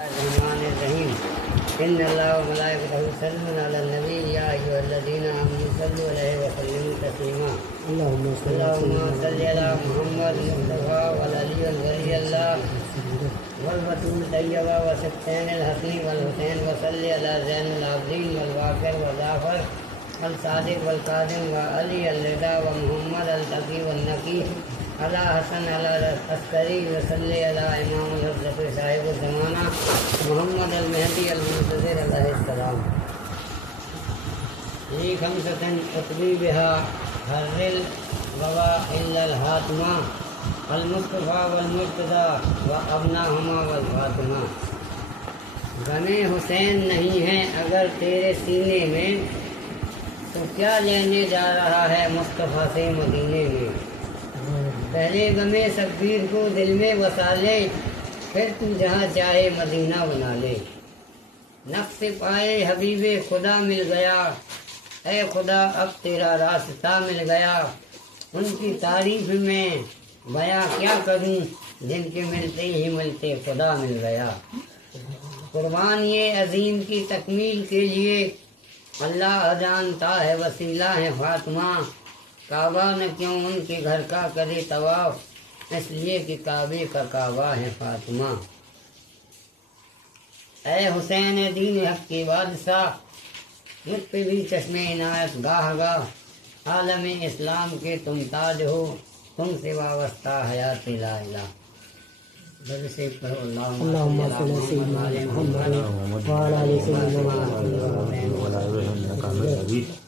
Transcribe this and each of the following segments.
الرحمن الرحیم ان اللہ و ملائکتہ یصلون علی النبی یا ایھا الذین آمنوا صلوا علیہ وسلموا تسلیما اللہم صل علی محمد مصطفیٰ وعلی ولی اللہ والبطول طیبہ وسبطین الحسن والحسین وصلی علی زین العابدین والواقر وجعفر الصادق والکاظم وعلی الرضا ومحمد التقی والنقی علی حسن علی عسکری وصلی علی امام الحضرت صاحب الزمانہ محمد المہدی المنتظر علیہ السلام لی خمسۃ اطوی بہا حر الوبا الا الحاتمہ المصطفیٰ والمرتضیٰ وابناہما والفاطمہ غم حسین نہیں ہے اگر تیرے سینے میں تو کیا لینے جا رہا ہے مصطفیٰ سے مدینے میں پہلے غم شبیر کو دل میں وسا لے پھر تو جہاں چاہے مدینہ بنا لے نفس پائے حبیب خدا مل گیا اے خدا اب تیرا راستہ مل گیا ان کی تعریف میں بیاں کیا کروں جن کے ملتے ہی ملتے خدا مل گیا قربان یہ عظیم کی تکمیل کے لیے اللہ جانتا ہے وسیلہ ہے فاطمہ کعبہ نہ کیوں ان کے گھر کا کرے طواف اس لیے کہ کعبے کا کعبہ ہے فاطمہ اے حسین دین حق کے بادشاہ مجھ پہ بھی چشم عنایت گاہ گاہ عالم اسلام کے تم تاج ہو تم سے وابستہ حیات لا الہ جب سے پڑھو اللہم صلی علی محمد وعلی آل سیدنا محمد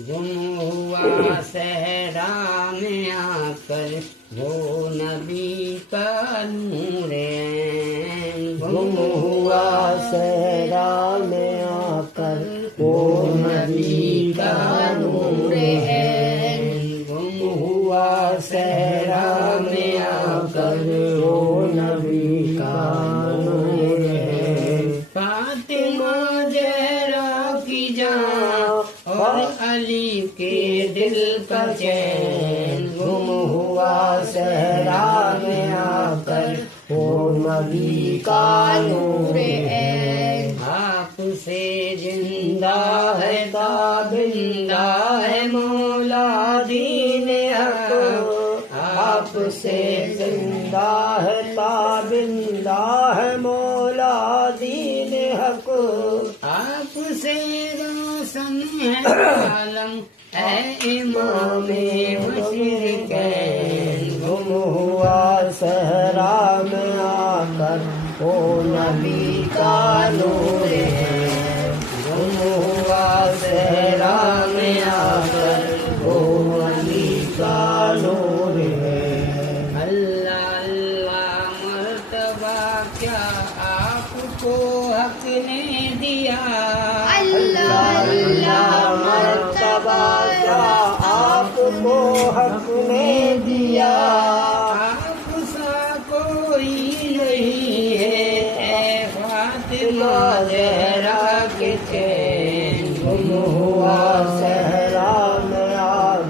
گم ہوا صحرا میں آ کر وہ نبی کا نور عین گم ہوا صحرا میں آ کر وہ نبی کا نور عین گم ہوا صحرا میں آ کر وہ نبی کا نور عین فاطمہ زہرا کی جان اور علی کے دل کا چین گم ہوا صحرا میں آ کر وہ نبی کا نور عین آپ سے زندہ ہے تابندہ ہے مولا دین حق آپ سے زندہ ہے تابندہ ہے مولا دین حق آپ سے روشن ہے عالم اے امام مشرقین گم ہوا صحرا میں آ کر وہ نبی کا نور ہے گم ہوا صحرا میں آ کر وہ نبی کا نور ہے اللہ اللہ مرتبہ کیا آپ کو حق نے دیا اللہ اللہ مرتبہ کیا آپ کو حق نے دیا آپ سا کوئی نہیں ہے اے فاطمہ زہرا کے چین گم ہوا صحرا میں آ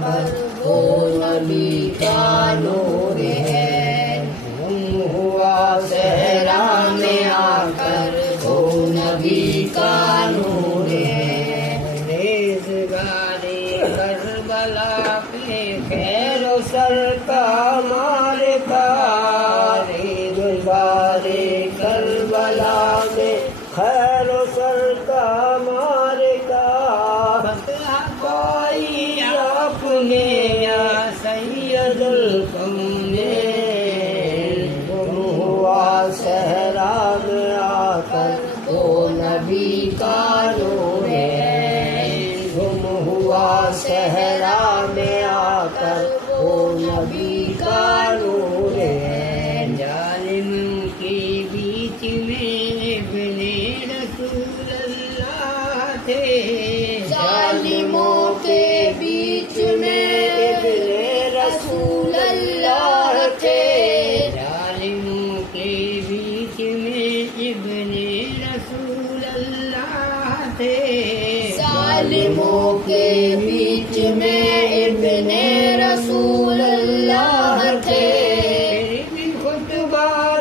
کر وہ نبی کا نور ہے گم ہوا صحرا میں آ کر وہ نبی کا نور ہے ریزگارِ کربلا پہ خیر و سر کا مارکا ریزگارِ کربلا میں خیر و سر کا مارکا فتح پائی آپ نے یا سید الکونین گم ہوا صحرا میں آ کر وہ نبی کا نور ہے گم ہوا صحرا میں آ کر وہ نبی کا نور ہے ظالموں کے بیچ میں ابن رسول اللہ تھے ظالموں کے بیچ میں ابن رسول اللہ تھے ظالموں کے بیچ میں ابن رسول اللہ تھے ظالموں کے بیچ میں ابن رسول اللہ تھے خطبہ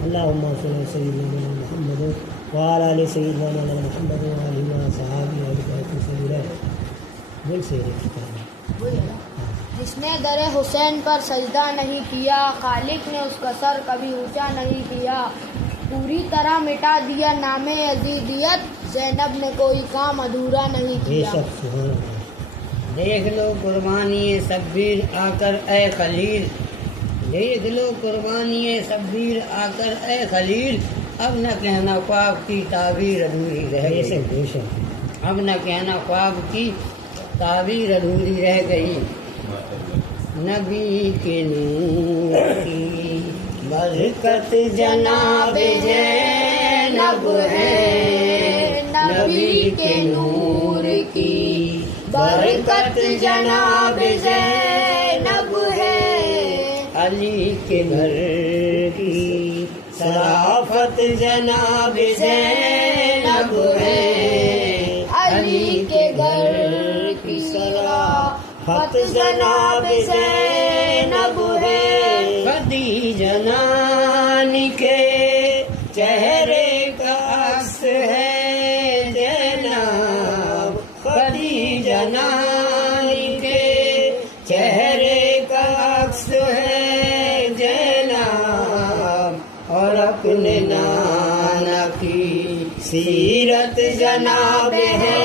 اللهم صل على سيدنا محمد وعلى آل سيدنا محمد وعلى صحابه وسلم. جس نے در حسین پر سجدہ نہیں کیا، خالق نے اس کا سر کبھی اونچا نہیں کیا، پوری طرح مٹا دیا نام یزیدیت، زینب نے کوئی کام ادھورا نہیں کیا. دیکھ لو قربانی شبیر آ کر اے خلیل، دیکھ لو قربانی شبیر آ کر اے خلیل، اب نہ کہنا خواب کی تعبیر ادھوری رہ گئی، اب نہ کہنا خواب کی تعبیر ادھوری رہ گئی. نبی کے نور کی برکت جناب زینب ہے، نبی کے نور کی برکت جناب زینب ہے، علی کے گھر کی شرافت جناب زینب ہے، علی کے گھر کی شرافت جناب زینب ہے، خدیجہ نانی کے چہرے کا عکس ہے زینب، خدیجہ نانی کے چہرے کا عکس ہے زینب، اور اپنے نانا کی سیرت جناب ہے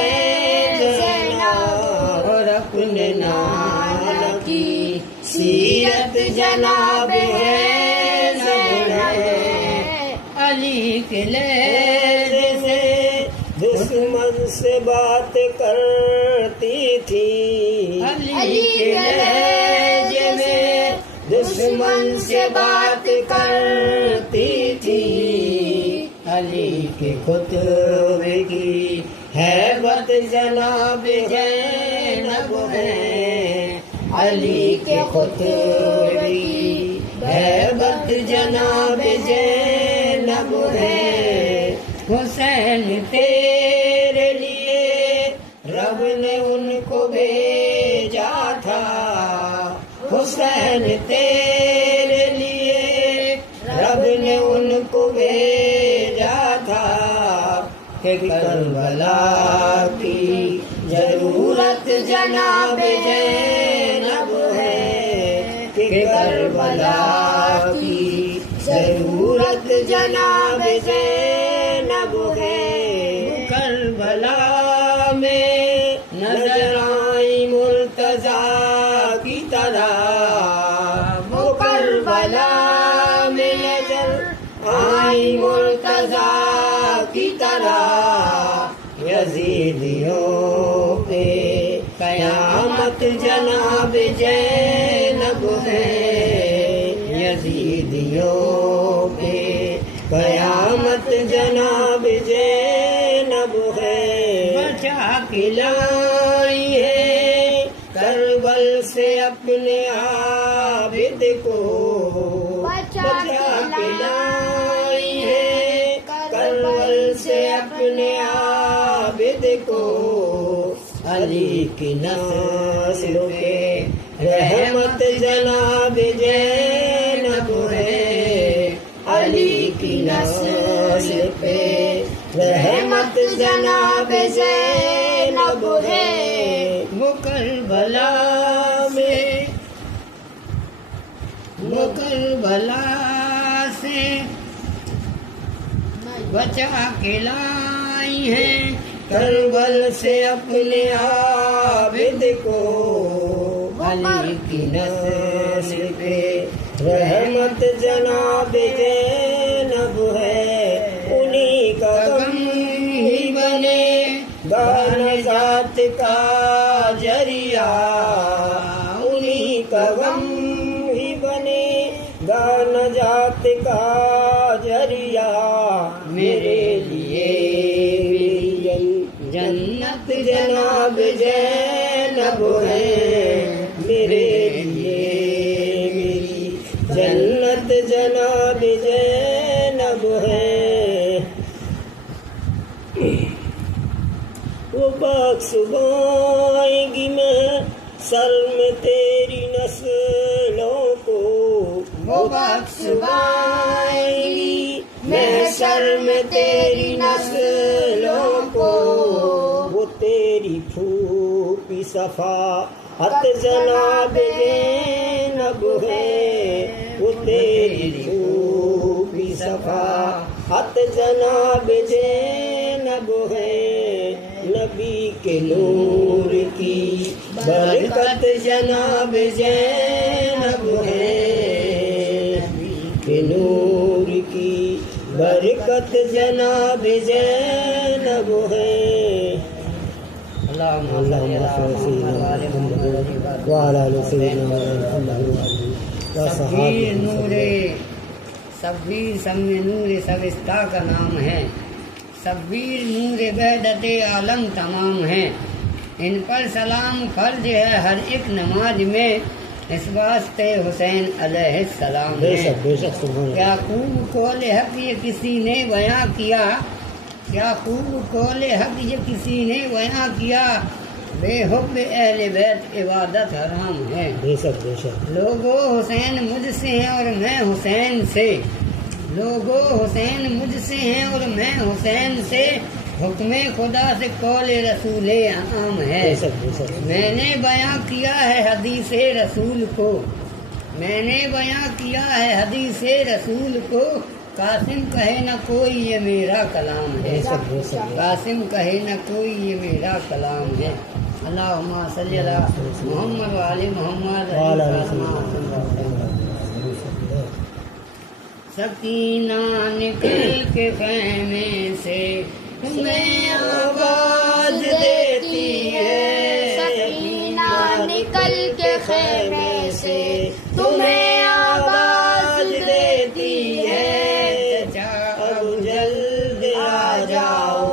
زینب، اور اپنے نانا کی سیرت جناب ہے زینب، علی کے لہجے سے دشمن سے بات کرتی تھی، علی کے لہجے میں دشمن سے بات کرتی تھی، علی کے خطبے کی ہیبت جناب زینب ہے، علی کے خطبے کی ہیبت جناب زینب ہے، حسین تیرے لیے رب نے ان کو بھیجا تھا، حسین تیرے لیے رب نے ان کو بھیجا تھا، کہ کربلا کی ضرورت جناب زینب ہے، کہ کربلا کی ضرورت جناب زینب ہے، کربلا میں نظر آئی مرتضیٰ کی طرح، وہ کربلا میں نظر آئی مرتضیٰ کی طرح، یزیدیوں پہ قیامت جناب زینب ہے، یزیدیوں پہ قیامت جناب زینب ہے، بچا کے لائی ہے کربل سے اپنے عابد کو، بچا کے لائی ہے کربل سے اپنے عابد کو، علی کی نسل پہ رحمت جناب زینب ہے، علی کی نسل پہ رحمت جناب زینب ہے، وہ کربلا میں وہ کربلا سے بچا کے لائی ہے کربل سے اپنے عابد کو، علی کی نسل پہ رحمت جناب زینب ہے، انہی کا غم ہی بنے گا نجات کا ذریعہ، انہی کا غم ہی بنے گا نجات کا ذریعہ، میرے لیے جنت جناب زینب ہے، میرے لیے میری جنت جناب زینب ہے، وہ بخشوائیں گی میں سر میں تیری نسلوں کو، وہ بخشوائیں گی میں سر میں تیری نسلوں کو، وہ تیری پھوپھی صفات جناب زینب ہے، وہ تیری پھوپھی صفات جناب زینب ہے، نبی کے نور کی برکت جناب زینب ہے، نبی کے نور کی برکت جناب زینب ہے، اللہم صلی علی سیدنا محمد وعلی آل سیدنا محمد سبیر نور سبیر سم نور سوستا کا نام ہے، سبیر نور وحدت عالم تمام ہے، ان پر سلام فرض ہے ہر ایک نماز میں، اس واسطے حسین علیہ السلام بے ہیں۔ شک بے شک سبحان اللہ۔ کیا خوب قول حق یہ کسی نے بیاں کیا، کیا خوب قول حق یہ کسی نے بیاں کیا، بے حب اہل بیت عبادت حرام ہے۔ بے شک بے شک۔ لوگو حسین مجھ سے ہیں اور میں حسین سے، لوگو حسین مجھ سے ہیں اور میں حسین سے، حکم خدا سے قول رسول عام ہے۔ بے شک بے شک۔ میں نے بیاں کیا ہے حدیث رسول کو، میں نے بیاں کیا ہے حدیث رسول کو، قاسم کہے نہ کوئی یہ میرا کلام ہے، بے شک بے شک۔ قاسم کہے نہ کوئی یہ میرا کلام ہے۔ اللہم صلی علی محمد وعلی محمد وعلی سکینہ نکل کے خیمے سے تمہیں آواز دیتی ہے، سکینہ نکل کے خیمے سے تمہیں آواز دیتی ہے، چچا اب جلد آ جاؤ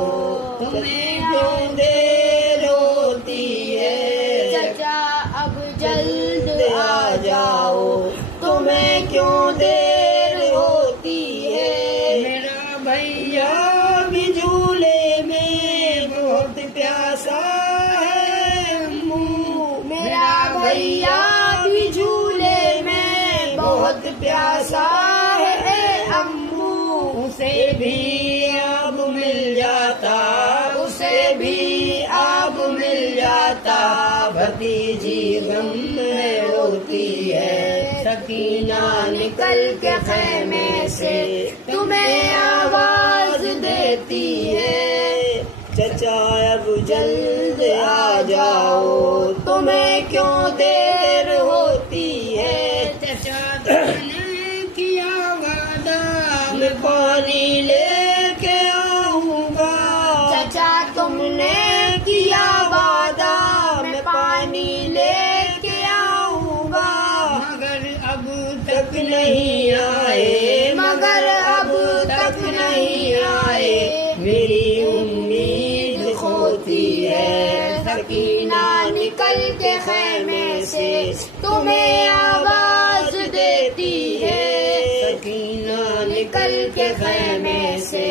تمہیں کیوں دیر ہوتی ہے، چچا اب جلد آ جاؤ تمہیں کیوں دیر ہوتی ہے، میرا بھیا بھی جھولے میں بہت پیاسا ہے امو، میرا بھیا بھی جھولے میں بہت پیاسا ہے اے امو، اسے بھی آب مل جاتا، اسے بھی آب مل جاتا، بھتیجی غم میں روتی ہے، سکینہ نکل کے خیمے سے تمہیں آواز دیتی ہے، چچا اب جلد آ جاؤ تمہیں کیوں دیر ہوتی ہے، چچا تم نے کیا وعدہ میں پانی لے کے آؤں گا، چچا تم نے کیا وعدہ میں پانی لے کے آؤں گا، مگر اب تک نہیں آئے، مگر اب تک نہیں آئے، میری امید کھوتی ہے، سکینہ نکل کے خیمے سے تمہیں آواز دیتی ہے، سکینہ نکل کے خیمے سے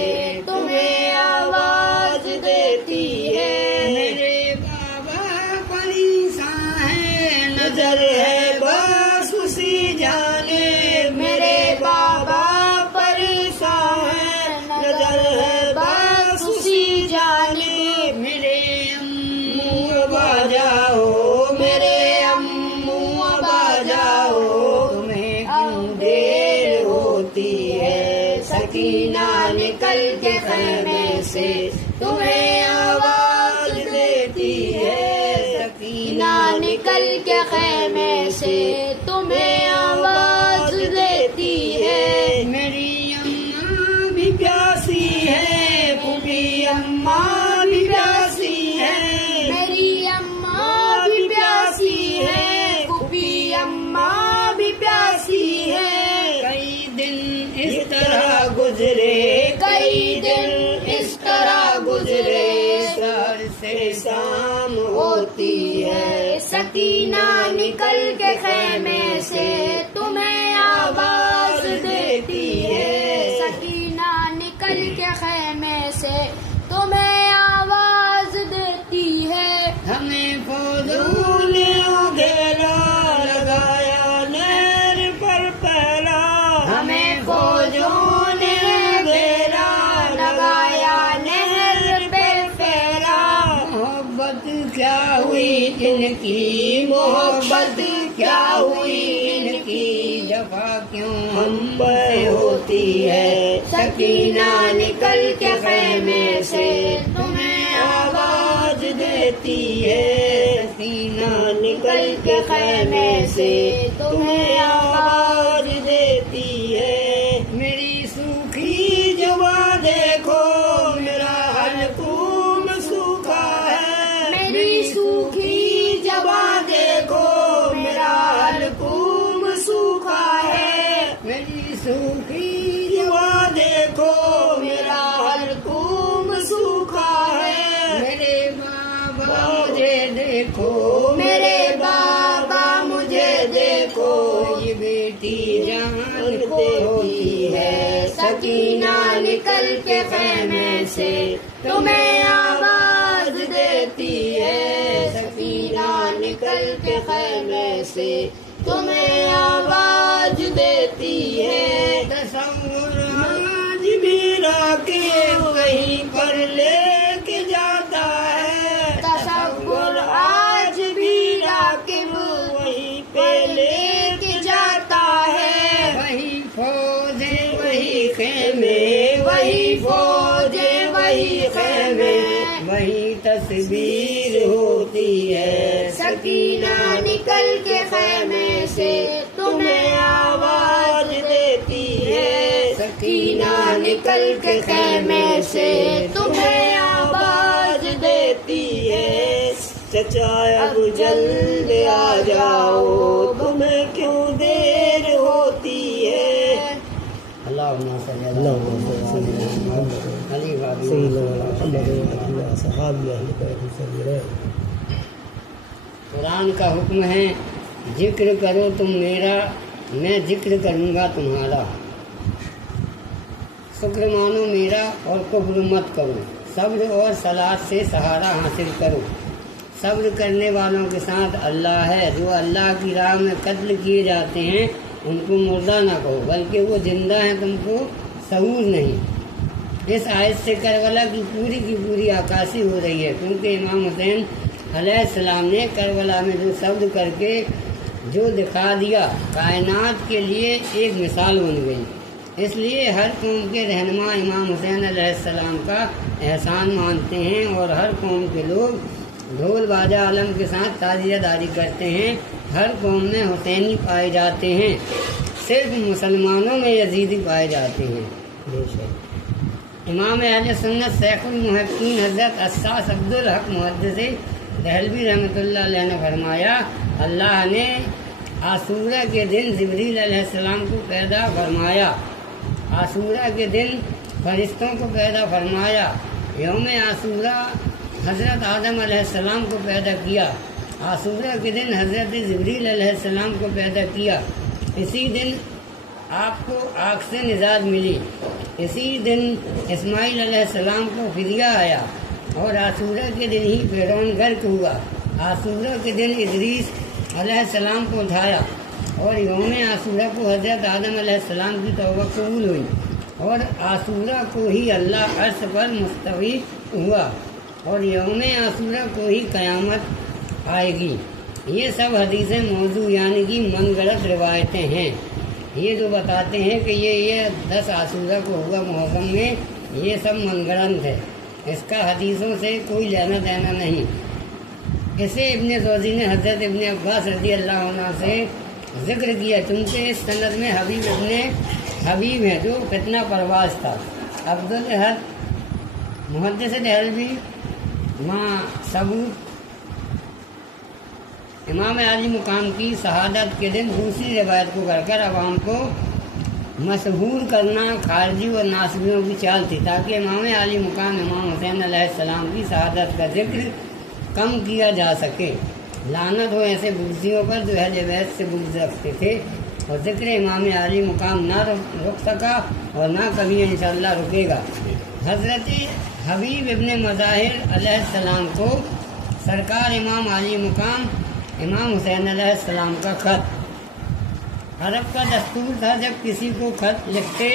تمہیں آواز دیتی ہے، میرے بابا پریشان ہے، نظر ہے بس اسی جانے، میرے بابا پریشان ہیں، نظر ہے بس اسی جانب، میرے امو اب آ جاؤ، میرے امو اب آ جاؤ تمہیں کیوں دیر ہوتی ہے، سکینہ نکل کے خیمے سے تمہیں آواز دیتی ہے، سکینہ نکل کے خیمے سے تمہیں آواز دیتی ہے، میری اماں بھی پیاسی ہے، پھوپھی اماں بھی پیاسی ہے، میری اماں بھی پیاسی ہے، پھوپھی اماں بھی پیاسی ہے، کئی دن اس طرح گزرے، کئی دن اس طرح گزرے، سر سے شام ہوتی ہے، سکینہ نکل کے خیمے سے تمہیں آواز دیتی ہے، سکینہ نکل کے خیمے سے تمہیں آواز دیتی ہے، ہمیں فوجوں نے گھیرا لگایا نہر پر پہلا، ہمیں فوجوں نے گھیرا لگایا نہر پہ پھیلا، محبت کیا ہوئی ان کی، محبت کیا ہوئی ان کی، جفا کیوں ہم پہ ہوتی ہے، سکینہ نکل کے خیمے سے تمہیں آواز دیتی ہے، سکینہ نکل کے خیمے سے تمہیں آواز دیتی ہے، میری سوکھی جوان دیکھو، میرا حلقوم سوکھا ہے، میری سوکھی جوان دیکھو، میرا حلقوم سوکھا ہے، میری سوکھی جوان دیکھو میرا حلقوم سوکھا ہے، میرے بابا مجھے دیکھو، میرے بابا مجھے دیکھو، سکینہ نکل کے خیمے سے تمہیں آواز دیتی ہے، سکینہ نکل کے خیمے سے تمہیں آواز دیتی ہے، تصور آج بھی راکے وہیں پر لے کے جاتا ہے، تصور آج بھی راکب وہیں پہ لے کے جاتا ہے، وہی فوج وہی خیمے، وہی فوج وہی خیمے، وہی تصویر ہوتی ہے، سکینہ نکل کے خیمے سے تمہیں آواز دیتی ہے، سکینہ نکل کے خیمے سے تمہیں آواز دیتی ہے، چچا اب جلد آ جاؤ، تمہیں کیوں دیر ہوتی ہے؟ اللہم صلی اللہم صل علی محمد علی سیدنا محمد وعلی صحابہ اہل بیت وسلم۔ قرآن کا حکم ہے ذکر کرو تم میرا، میں ذکر کروں گا تمہارا، شکر مانو میرا اور کفر مت کرو، صبر اور صلاۃ سے سہارا حاصل کرو، صبر کرنے والوں کے ساتھ اللہ ہے، جو اللہ کی راہ میں قتل کیے جاتے ہیں ان کو مردہ نہ کہو بلکہ وہ زندہ ہیں، تم کو شعور نہیں۔ اس آیت سے کربلا کی پوری عکاسی ہو رہی ہے، کیونکہ امام حسین علیہ السلام نے کربلا میں جو صبر کر کے جو دکھا دیا کائنات کے لیے ایک مثال بن گئی، اس لیے ہر قوم کے رہنما امام حسین علیہ السلام کا احسان مانتے ہیں، اور ہر قوم کے لوگ ڈھول باجہ عالم کے ساتھ تعزیہ داری کرتے ہیں، ہر قوم میں حسینی پائے جاتے ہیں، صرف مسلمانوں میں یزیدی پائے جاتے ہیں۔ امام اہل سنت شیخ المحققین حضرت اساس عبدالحق محدث دہلوی رحمۃ اللہ علیہ نے فرمایا، اللہ نے عاشورہ کے دن جبریل علیہ السلام کو پیدا فرمایا، عاشورہ کے دن فرشتوں کو پیدا فرمایا، یوم عاشورہ حضرت آدم علیہ السلام کو پیدا کیا، عاشورہ کے دن حضرت جبریل علیہ السلام کو پیدا کیا، اسی دن آپ کو آگ سے نجات ملی، اسی دن اسماعیل علیہ السلام کو فدیہ آیا، اور عاشورہ کے دن ہی فرعون غرق ہوا، عاشورہ کے دن ادریس علیہ السلام کو اٹھایا، اور یوم عاشورہ کو حضرت آدم علیہ السلام کی توبہ قبول ہوئی، اور عاشورہ کو ہی اللہ عرش پر مستوی ہوا، اور یوم عاشورہ کو ہی قیامت آئے گی۔ یہ سب حدیثیں موضوع یعنی کہ من گڑت روایتیں ہیں، یہ جو بتاتے ہیں کہ یہ 10 عاشورہ کو ہوا محرم میں، یہ سب من گڑت ہے، اس کا حدیثوں سے کوئی لینا دینا نہیں۔ اسے ابن جوزی نے حضرت ابن عباس رضی اللہ عنہ سے ذکر کیا، چونکہ اس سند میں حبیب ابن حبیب ہے جو فتنہ پرواز تھا۔ عبدالحق محدث دہلوی ماں ثبوت امام عالی مقام کی شہادت کے دن دوسری روایت کو کر عوام کو مشہور کرنا خارجی اور ناصبیوں کی چال تھی، تاکہ امام عالی مقام امام حسین علیہ السلام کی شہادت کا ذکر کم کیا جا سکے۔ لعنت ہو ایسے بغضیوں پر جو اہل بیت سے بغض رکھتے تھے، اور ذکر امام عالی مقام نہ رک سکا اور نہ کبھی انشاءاللہ رکے گا۔ حضرت حبیب ابن مظاہر علیہ السلام کو سرکار امام عالی مقام امام حسین علیہ السلام کا خط، عرب کا دستور تھا جب کسی کو خط لکھتے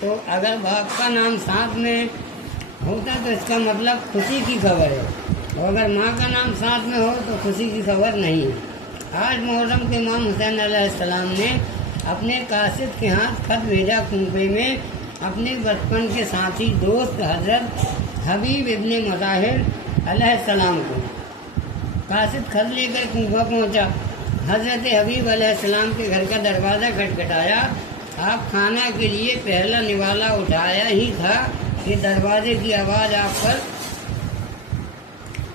تو اگر باپ کا نام ساتھ میں ہوتا تو اس کا مطلب خوشی کی خبر ہے، اور اگر ماں کا نام ساتھ میں ہو تو خوشی کی خبر نہیں ہے۔ آج محرم کے امام حسین علیہ السلام نے اپنے قاصد کے ہاتھ خط بھیجا کوفے میں اپنے بچپن کے ساتھی دوست حضرت حبیب ابن مظاہر علیہ السلام کو۔ قاصد خط لے کر کوفہ پہنچا، حضرت حبیب علیہ السلام کے گھر کا دروازہ کھٹکھٹایا، آپ کھانا کے لیے پہلا نوالا اٹھایا ہی تھا کہ دروازے کی آواز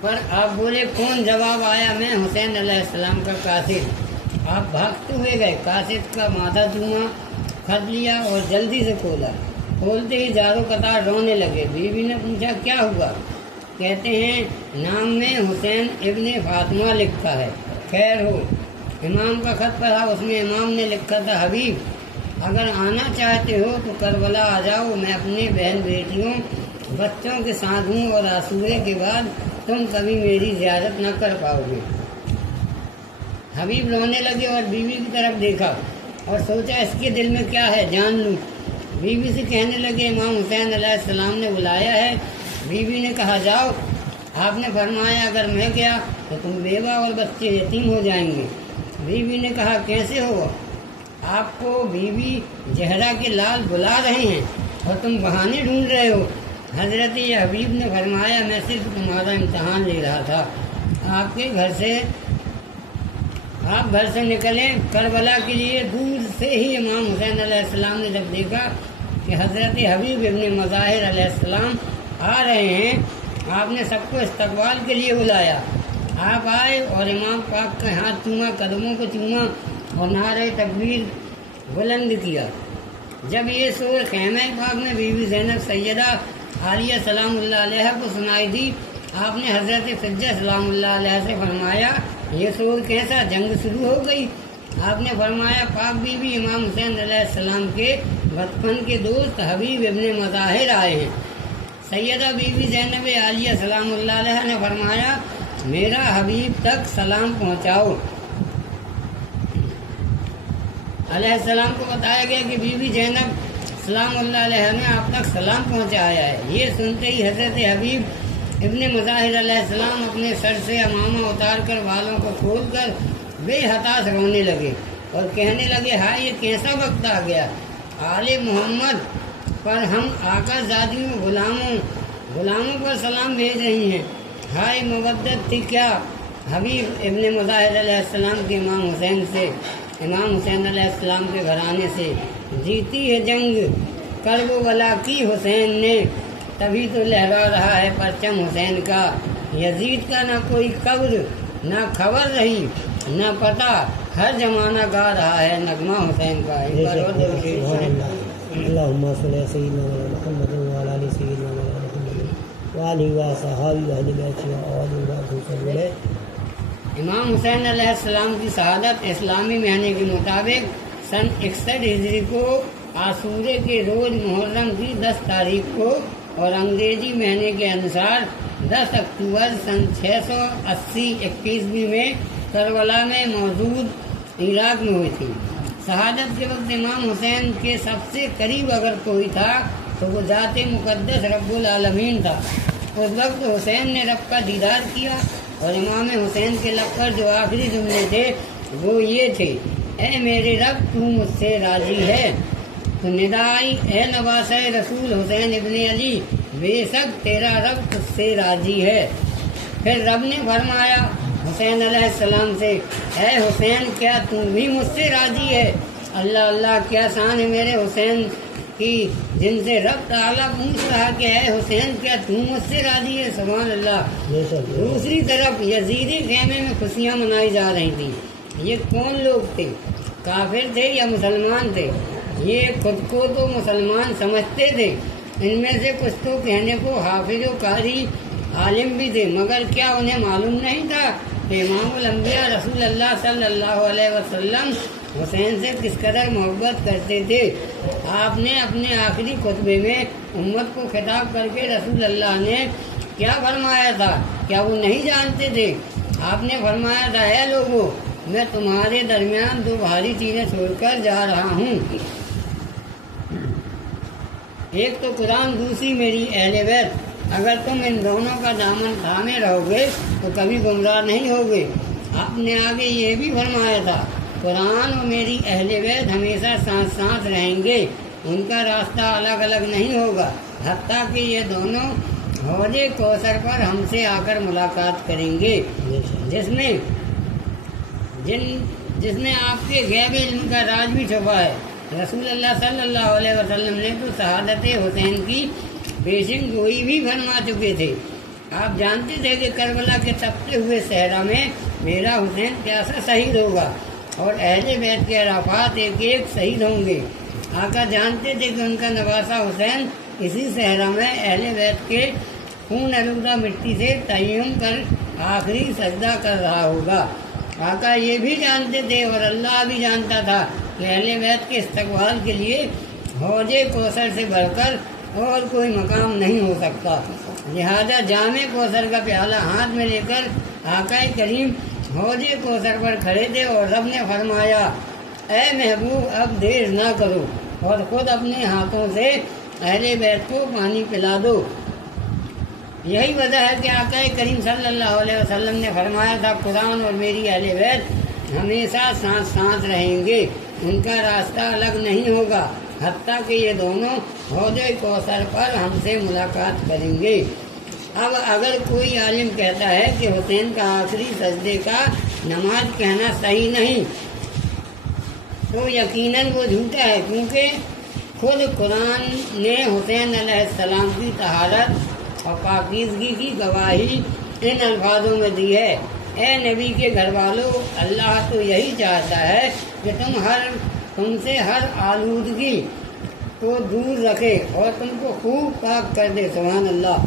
پر آپ بولے کون؟ جواب آیا میں حسین علیہ السلام کا قاصد۔ آپ بھاگتے ہوئے گئے، قاصد کا ماتھا چوما، خط لیا اور جلدی سے کھولا، کھولتے ہی زاروں قطار رونے لگے۔ بیوی نے پوچھا کیا ہوا؟ کہتے ہیں نام میں حسین ابن فاطمہ لکھا ہے، خیر ہو۔ امام کا خط پڑھا، اس میں امام نے لکھا تھا حبیب اگر آنا چاہتے ہو تو کربلا آ جاؤ، میں اپنے بہن بیٹیوں بچوں کے ساتھ ہوں، اور عاشورے کے بعد تم کبھی میری زیارت نہ کر پاؤ گے۔ حبیب رونے لگے اور بیوی کی طرف دیکھا اور سوچا اس کے دل میں کیا ہے، جان لوں۔ بیوی سے کہنے لگے امام حسین علیہ السلام نے بلایا ہے۔ بیوی نے کہا جاؤ۔ آپ نے فرمایا اگر میں گیا تو تم بیوہ اور بچے یتیم ہو جائیں گے۔ بیوی نے کہا کیسے ہو؟ آپ کو بیوی زہرا کے لال بلا رہے ہیں اور تم بہانے ڈھونڈ رہے ہو۔ حضرت حبیب نے فرمایا میں صرف تمہارا امتحان لے رہا تھا۔ آپ گھر سے نکلے کربلا کے لیے۔ دور سے ہی امام حسین علیہ السلام نے جب دیکھا کہ حضرت حبیب ابن مظاہر علیہ السلام آ رہے ہیں، آپ نے سب کو استقبال کے لیے بلایا۔ آپ آئے اور امام پاک کا ہاتھ چوما، قدموں کو چوما اور نعرہ تکبیر بلند کیا۔ جب یہ سور خیمہ پاک میں بی بی زینب سیدہ عالیہ سلام اللہ علیہ کو سنائی دی، آپ نے حضرت فجہ سلام اللہ علیہ سے فرمایا یہ سور کیسا، جنگ شروع ہو گئی؟ آپ نے فرمایا پاک بی بی امام حسین علیہ السلام کے بچپن کے دوست حبیب ابن مظاہر آئے ہیں۔ سیدہ بی بی زینب عالیہ سلام اللہ علیہ نے فرمایا میرا حبیب تک سلام پہنچاؤ۔ علیہ السلام کو بتایا گیا کہ بی بی زینب سلام اللہ علیہ نے آپ تک سلام پہنچایا ہے۔ یہ سنتے ہی حضرت حبیب ابن مظاہر علیہ السلام اپنے سر سے امامہ اتار کر بالوں کو کھول کر بے ہتاش رونے لگے اور کہنے لگے ہائے یہ کیسا وقت آ گیا، آل محمد پر ہم آقا زادیوں غلاموں پر سلام بھیج رہی ہیں، ہائے مودت تھی کیا حبیب ابن مظاہر علیہ السلام کے امام حسین علیہ السلام کے گھرانے سے جیتی ہے جنگ کرب و بلا کی حسین نے، تبھی تو لہرا رہا ہے پرچم حسین کا، یزید کا نہ کوئی قبر نہ خبر رہی نہ پتہ، ہر زمانہ گا رہا ہے نغمہ حسین کا۔ اللہم صلی علی سیدنا محمد وعلی آل سیدنا محمد وعلی وصحابہ اہل بیت اور امام حسین علیہ السلام کی شہادت اسلامی مہینے کے مطابق سن 61 ہجری کو عاشورے کے روز محرم کی 10 تاریخ کو اور انگریزی مہینے کے انوسار 10 اکتوبر سن 680 21 میں کربلا میں موجود عراق میں ہوئی تھی۔ شہادت کے وقت امام حسین کے سب سے قریب اگر کوئی تھا تو وہ ذات مقدس رب العالمین تھا۔ اس وقت حسین نے رب کا دیدار کیا اور امام حسین کے لب پر جو آخری جملے تھے وہ یہ تھے اے میرے رب تو مجھ سے راضی ہے، تو ندائی اے نواسہ رسول حسین ابن علی بے شک تیرا رب تجھ سے راضی ہے۔ پھر رب نے فرمایا حسین علیہ السلام سے اے حسین کیا تم بھی مجھ سے راضی ہے؟ اللہ اللہ کیا شان ہے میرے حسین کی جن سے رب تعالیٰ پوچھ رہا کہ اے حسین کیا تم مجھ سے راضی ہے، سبحان اللہ۔ دوسری طرف یزیدی خیمے میں خوشیاں منائی جا رہی تھیں۔ یہ کون لوگ تھے، کافر تھے یا مسلمان تھے؟ یہ خود کو تو مسلمان سمجھتے تھے، ان میں سے کچھ تو کہنے کو حافظ و قاری عالم بھی تھے، مگر کیا انہیں معلوم نہیں تھا کہ امام الانبیاء رسول اللہ صلی اللہ علیہ وسلم حسین سے کس قدر محبت کرتے تھے؟ آپ نے اپنے آخری خطبے میں امت کو خطاب کر کے رسول اللہ نے کیا فرمایا تھا، کیا وہ نہیں جانتے تھے؟ آپ نے فرمایا تھا اے لوگوں میں تمہارے درمیان 2 بھاری چیزیں چھوڑ کر جا رہا ہوں، ایک تو قرآن، دوسری میری اہل بیت، اگر تم ان دونوں کا دامن تھامے رہو گے تو کبھی گمراہ نہیں ہوگے۔ آپ نے آگے یہ بھی فرمایا تھا قرآن اور میری اہل بیت ہمیشہ ساتھ ساتھ رہیں گے، ان کا راستہ الگ الگ نہیں ہوگا، حتیٰ کہ یہ دونوں حوض کوثر پر ہم سے آ کر ملاقات کریں گے، جس میں آپ کے غیب علم کا راز بھی چھپا ہے۔ رسول اللہ صلی اللہ علیہ وسلم نے تو شہادت حسین کی پیشن گوئی بھی فرما چکے تھے۔ آپ جانتے تھے کہ کربلا کے تپتے ہوئے صحرا میں میرا حسین کیسا شہید ہوگا اور اہل بیت کے عرفات ایک ایک شہید ہوں گے۔ آقا جانتے تھے کہ ان کا نواسہ حسین اسی صحرا میں اہل بیت کے خون آلودہ مٹی سے تیمم کر آخری سجدہ کر رہا ہوگا۔ آقا یہ بھی جانتے تھے اور اللہ بھی جانتا تھا کہ کہ اہل بیت کے استقبال کے لیے حوض کوثر سے بڑھ کر اور کوئی مقام نہیں ہو سکتا، لہذا جامع کوثر کا پیالہ ہاتھ میں لے کر آقا کریم حوض کوثر پر کھڑے تھے اور رب نے فرمایا اے محبوب اب دیر نہ کرو اور خود اپنے ہاتھوں سے اہل بیت کو پانی پلا دو۔ یہی وجہ ہے کہ آقا کریم صلی اللہ علیہ وسلم نے فرمایا تھا قرآن اور میری اہل بیت ہمیشہ ساتھ ساتھ رہیں گے، ان کا راستہ الگ نہیں ہوگا حتیٰ کہ یہ دونوں حوض کوثر پر ہم سے ملاقات کریں گے۔ اب اگر کوئی عالم کہتا ہے کہ حسین کا آخری سجدے کا نماز کہنا صحیح نہیں تو یقیناً وہ جھوٹا ہے، کیونکہ خود قرآن نے حسین علیہ السلام کی طہارت اور پاکیزگی کی گواہی ان الفاظوں میں دی ہے، اے نبی کے گھر والوں، اللہ تو یہی چاہتا ہے کہ تم سے ہر آلودگی کو دور رکھے اور تم کو خوب پاک کر دے، سبحان اللہ۔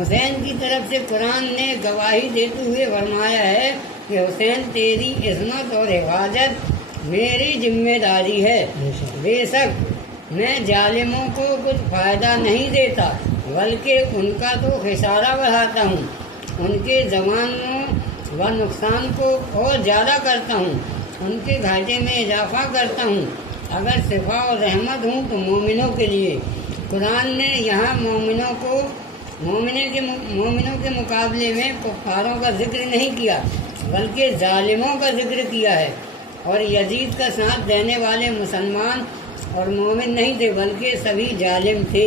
حسین کی طرف سے قرآن نے گواہی دیتے ہوئے فرمایا ہے کہ حسین تیری عصمت اور حفاظت میری ذمہ داری ہے، بے شک میں ظالموں کو کچھ فائدہ نہیں دیتا بلکہ ان کا تو خسارہ بڑھاتا ہوں، ان کے زمانوں و نقصان کو اور زیادہ کرتا ہوں، ان کے گھاٹے میں اضافہ کرتا ہوں۔ اگر شفا اور رحمت ہوں تو مومنوں کے لیے۔ قرآن نے یہاں مومنوں کے مقابلے میں کفاروں کا ذکر نہیں کیا بلکہ ظالموں کا ذکر کیا ہے، اور یزید کا ساتھ دینے والے مسلمان اور مومن نہیں تھے بلکہ سبھی ظالم تھے۔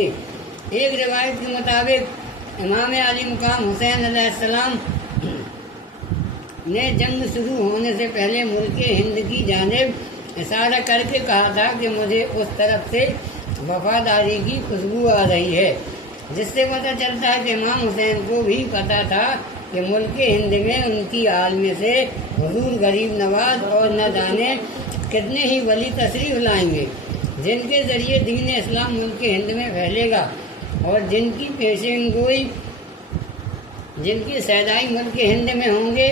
ایک روایت کے مطابق امام علی مقام حسین علیہ السلام نے جنگ شروع ہونے سے پہلے ملک ہند کی جانب اشارہ کر کے کہا تھا کہ مجھے اس طرف سے وفاداری کی خوشبو آ رہی ہے، جس سے پتہ چلتا ہے کہ امام حسین کو بھی پتہ تھا کہ ملک ہند میں ان کی آل میں سے حضور غریب نواز اور نہ جانے کتنے ہی ولی تشریف لائیں گے، جن کے ذریعے دین اسلام ملک ہند میں پھیلے گا اور جن کی پیشین گوئی جن کی سیدائی ملک ہند میں ہوں گے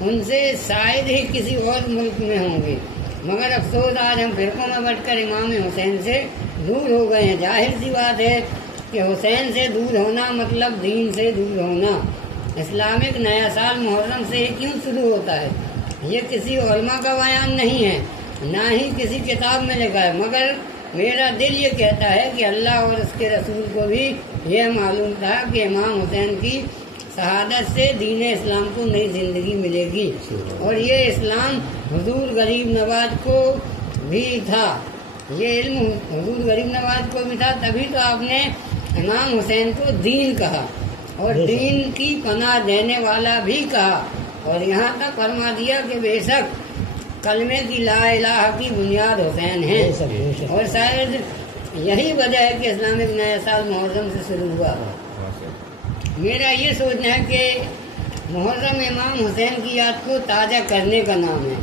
ان سے شاید ہی کسی اور ملک میں ہوں گے، مگر افسوس آج ہم فرقوں میں بٹ کر امام حسین سے دور ہو گئے ہیں۔ ظاہر سی بات ہے کہ حسین سے دور ہونا مطلب دین سے دور ہونا۔ اسلامک نیا سال محرم سے کیوں شروع ہوتا ہے؟ یہ کسی علماء کا بیان نہیں ہے، نہ ہی کسی کتاب میں لکھا ہے، مگر میرا دل یہ کہتا ہے کہ اللہ اور اس کے رسول کو بھی یہ معلوم تھا کہ امام حسین کی شہادت سے دین اسلام کو نئی زندگی ملے گی، اور یہ اسلام حضور غریب نواز کو بھی تھا، یہ علم حضور غریب نواز کو بھی تھا، تبھی تو آپ نے امام حسین کو دین کہا اور دین کی پناہ دینے والا بھی کہا، اور یہاں تک فرما دیا کہ بے شک کلمے کی لا الہ کی بنیاد حسین ہے، اور شاید یہی وجہ ہے کہ اسلامک نیا سال محرم سے شروع ہوا۔ میرا یہ سوچنا ہے کہ محرم امام حسین کی یاد کو تازہ کرنے کا نام ہے۔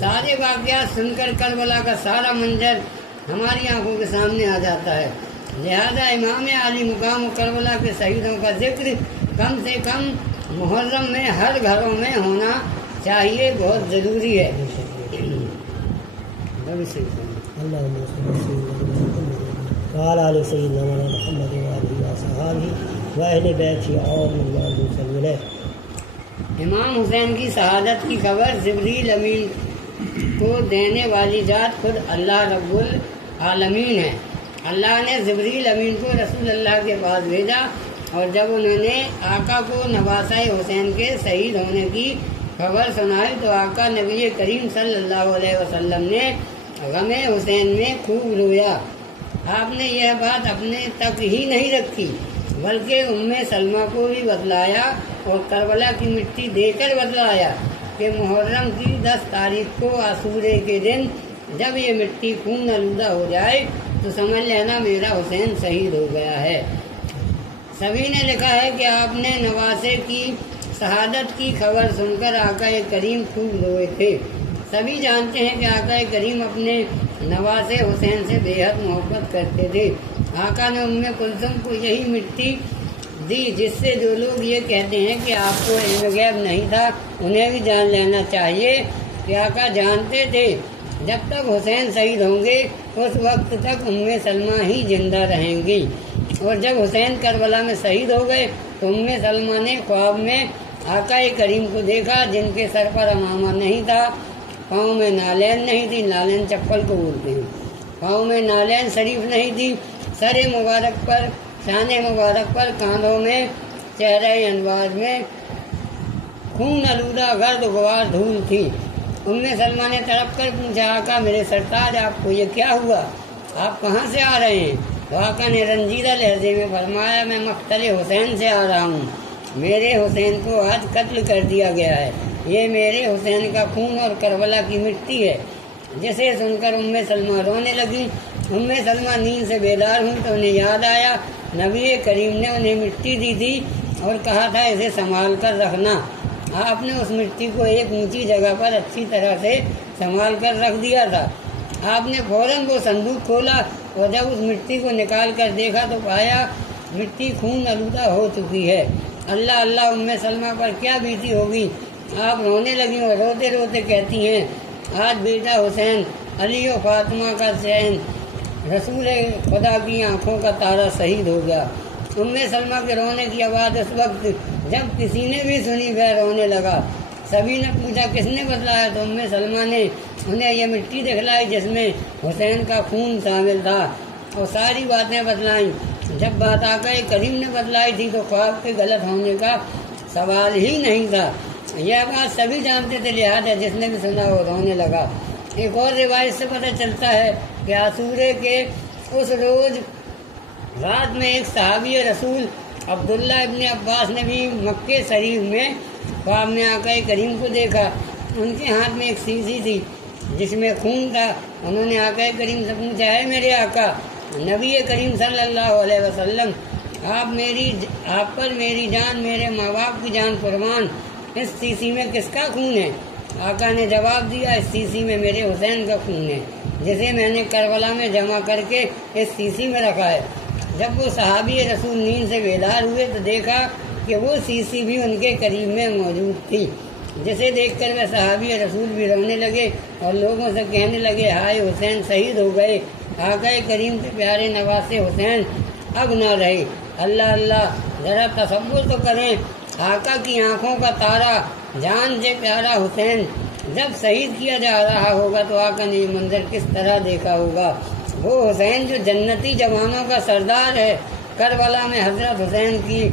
سارے واقعات سن کر کربلا کا سارا منظر ہماری آنکھوں کے سامنے آ جاتا ہے، لہذا امام علی مقام و کربلا کے شہیدوں کا ذکر کم سے کم محرم میں ہر گھروں میں ہونا چاہیے، بہت ضروری ہے۔ وعلى آل سيدنا محمد وآله وصحبه وأهل بيته اور من امام حسین کی شہادت کی خبر جبریل امین کو دینے والی ذات خود اللہ رب العالمین ہے۔ اللہ نے جبریل امین کو رسول اللہ کے پاس بھیجا، اور جب انہوں نے آقا کو نواسہ حسین کے شہید ہونے کی خبر سنائی تو آقا نبی کریم صلی اللہ علیہ وسلم نے غم حسین میں خوب رویا۔ آپ نے یہ بات اپنے تک ہی نہیں رکھی بلکہ ام سلمہ کو بھی بتلایا اور کربلا کی مٹی دے کر بتلایا کہ محرم کی 10 تاریخ کو عاشورے کے دن جب یہ مٹی خون آلودہ ہو جائے تو سمجھ لینا میرا حسین شہید ہو گیا ہے۔ سبھی نے لکھا ہے کہ آپ نے نواسے کی شہادت کی خبر سن کر آقا کریم خوب روئے تھے۔ سبھی جانتے ہیں کہ آقا کریم اپنے نواسے حسین سے بے حد محبت کرتے تھے۔ آقا نے ام کلثوم کو یہی مٹی دی جس سے جو لوگ یہ کہتے ہیں کہ آپ کو علم غیب نہیں تھا انہیں بھی جان لینا چاہیے کہ آقا جانتے تھے جب تک حسین شہید ہوں گے اس وقت تک سلمہ ہی زندہ رہیں گی۔ اور جب حسین کربلا میں شہید ہو گئے تو سلمہ نے خواب میں آقا کریم کو دیکھا جن کے سر پر امامہ نہیں تھا، پاؤں میں نالین نہیں تھی، نالین چپل کو بولتے ہیں، پاؤں میں نالین شریف نہیں تھی، سر مبارک پر، شان مبارک پر، کاندھوں میں، چہرہ انوار میں خون آلودہ گرد غبار دھول تھی۔ سلمہ نے تڑپ کر پوچھا آقا میرے سرتاج آپ کو یہ کیا ہوا، آپ کہاں سے آ رہے ہیں؟ تو آقا نے رنجیدہ لہجے میں فرمایا میں مقتل حسین سے آ رہا ہوں، میرے حسین کو آج قتل کر دیا گیا ہے، یہ میرے حسین کا خون اور کربلا کی مٹی ہے۔ جسے سن کر سلمہ رونے لگی۔ سلمہ نیند سے بیدار ہوئی تو انہیں یاد آیا نبی کریم نے انہیں مٹی دی تھی اور کہا تھا اسے سنبھال کر رکھنا۔ آپ نے اس مٹی کو ایک اونچی جگہ پر اچھی طرح سے سنبھال کر رکھ دیا تھا۔ آپ نے فوراً وہ صندوق کھولا اور جب اس مٹی کو نکال کر دیکھا تو پایا مٹی خون آلودہ ہو چکی ہے۔ اللہ اللہ سلمہ پر کیا بیتی ہوگی۔ آپ رونے لگی اور روتے روتے کہتی ہیں آج بیٹا حسین، علی و فاطمہ کا چین، رسول خدا کی آنکھوں کا تارا شہید ہو گیا۔ سلمہ کے رونے کی آواز اس وقت جب کسی نے بھی سنی وہ رونے لگا۔ سبھی نے پوچھا کس نے بتلایا تو سلمہ نے انہیں یہ مٹی دکھلائی جس میں حسین کا خون شامل تھا اور ساری باتیں بتلائیں۔ جب بات آقا کریم نے بتلائی تھی تو خواب کے غلط ہونے کا سوال ہی نہیں تھا۔ یہ بات سبھی جانتے تھے، لہٰذا جس نے بھی سنا وہ رونے لگا۔ ایک اور روایت سے پتہ چلتا ہے کہ عاشورے کے اس روز رات میں ایک صحابی رسول عبداللہ ابن عباس نے بھی مکہ شریف میں خواب میں آقا کریم کو دیکھا۔ ان کے ہاتھ میں ایک سیسی تھی جس میں خون تھا۔ انہوں نے آقا کریم سے پوچھا ہے میرے آقا نبی کریم صلی اللہ علیہ وسلم آپ پر میری جان، میرے ماں باپ کی جان قربان، اس سیسی میں کس کا خون ہے؟ آقا نے جواب دیا اس سیسی میں میرے حسین کا خون ہے جسے میں نے کربلا میں جمع کر کے اس سیسی میں رکھا ہے۔ جب وہ صحابی رسول نیند سے بیدار ہوئے تو دیکھا کہ وہ سیسی بھی ان کے قریب میں موجود تھی، جسے دیکھ کر وہ صحابی رسول بھی رونے لگے اور لوگوں سے کہنے لگے ہائے حسین شہید ہو گئے، آقا کریم کے پیارے نواسے حسین اب نہ رہے۔ اللہ اللہ ذرا تصور تو کریں، آقا کی آنکھوں کا تارا، جان سے پیارا حسین جب شہید کیا جا رہا ہوگا تو آقا نے یہ منظر کس طرح دیکھا ہوگا۔ وہ حسین جو جنتی جوانوں کا سردار ہے، کربلا میں حضرت حسین کی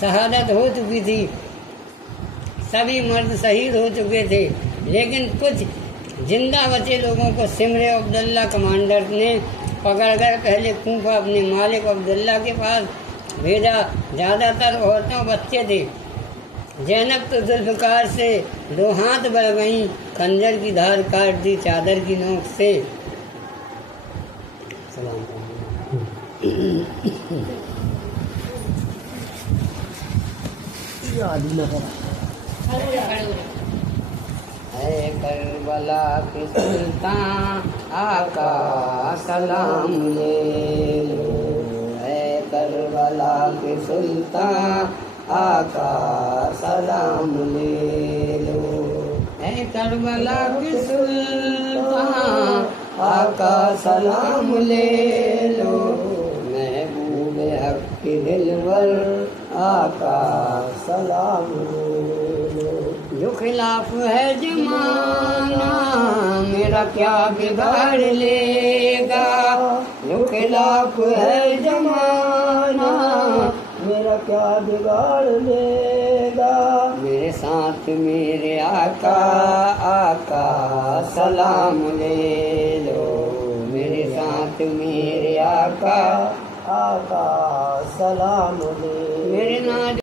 شہادت ہو چکی تھی، سبھی مرد شہید ہو چکے تھے، لیکن کچھ زندہ بچے لوگوں کو سمر عبداللہ کمانڈر نے پکڑ کر پہلے کوفہ اپنے مالک عبداللہ کے پاس بھیجا۔ زیادہ تر عورتیں بچے تھے۔ زینب تو ذوالفقار سے 2 ہاتھ بڑھ گئیں، خنجر کی دھار کاٹ دی چادر کی نوک سے۔ اے کربلا کی سلطان آقا سلام لے لو، اے کربلا کی سلطان آقا سلام لے لو، اے کربلا کی سلطان آقا سلام لے لو، محبوب حق کی دلبر آقا سلام لے لو۔ جو خلاف ہے زمانہ میرا کیا بگاڑ لے گا، جو خلاف ہے زمانہ میرا کیا بگاڑ لے گا، میرے ساتھ میرے آقا آقا سلام لے لو، میرے ساتھ میرے آقا آقا سلام لے، میرے ناز